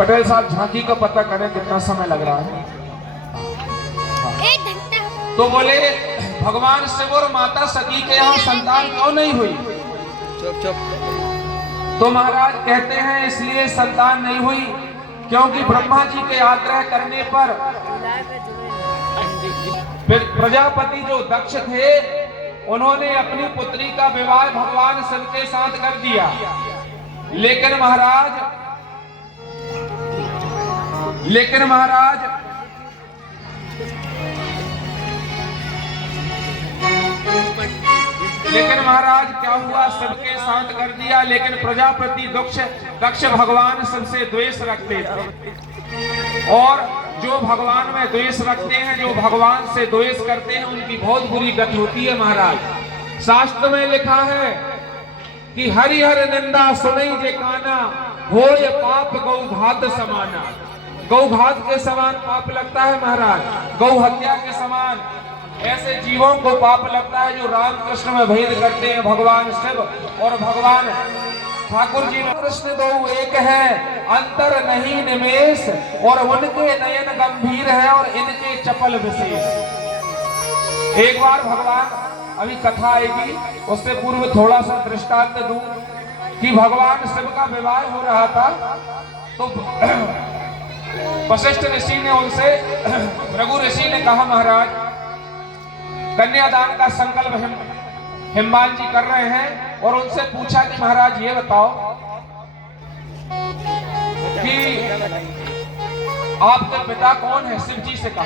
पटेल साहब झांकी का पता करें कितना समय लग रहा है। तो बोले भगवान शिव और माता सती के यहाँ संतान क्यों नहीं हुई? चुप चुप। तो महाराज कहते हैं इसलिए संतान नहीं हुई क्योंकि ब्रह्मा जी के आग्रह करने पर प्रजापति जो दक्ष थे उन्होंने अपनी पुत्री का विवाह भगवान शिव के साथ कर दिया। लेकिन महाराज क्या हुआ? शिव के साथ कर दिया, लेकिन प्रजापति दक्ष भगवान शिव से द्वेष रखते थे। और जो भगवान में द्वेष रखते हैं, जो भगवान से द्वेष करते हैं, उनकी बहुत बुरी गति होती है। महाराज शास्त्र में लिखा है कि हरिहर निंदा सुनई जे काना, होय पाप गौघात समाना। गौघात के समान पाप लगता है महाराज, गौ हत्या के समान ऐसे जीवों को पाप लगता है जो राम कृष्ण में भेद करते हैं। भगवान शिव और भगवान ठाकुर जी में कृष्ण दो एक है, अंतर नहीं निमेष, और उनके नयन गंभीर है और इनके चपल विशेष। एक बार भगवान, अभी कथा आएगी उससे पूर्व थोड़ा सा दृष्टांत दूं कि भगवान शिव का विवाह हो रहा था तो वशिष्ठ ऋषि ने उनसे, रघु ऋषि ने कहा महाराज कन्यादान का संकल्प हिमवान जी कर रहे हैं, और उनसे पूछा कि महाराज ये बताओ कि आपके पिता कौन है? शिव जी से कहा।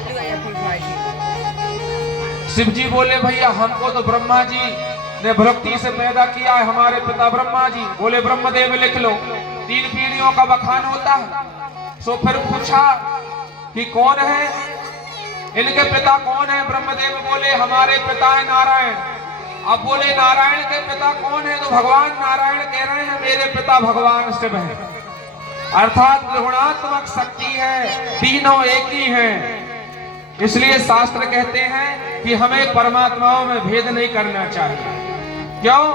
शिव जी बोले भैया हमको तो ब्रह्मा जी ने भक्ति से पैदा किया है, हमारे पिता ब्रह्मा जी। बोले ब्रह्मदेव लिख लो, 3 पीढ़ियों का बखान होता है। तो फिर पूछा कि कौन है इनके पिता, कौन है? ब्रह्मदेव बोले हमारे पिता है नारायण। अब बोले नारायण के पिता कौन है? तो भगवान नारायण कह रहे हैं मेरे पिता भगवान शिव है। अर्थात गुणात्मक शक्ति है, तीनों एक ही हैं। इसलिए शास्त्र कहते हैं कि हमें परमात्माओं में भेद नहीं करना चाहिए। क्यों?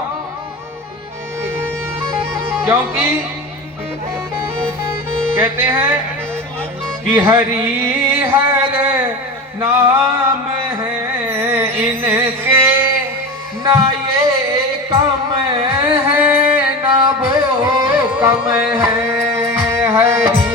क्योंकि कहते हैं कि हरि हर नाम है इनके, ना ये कम है ना वो कम है। हरि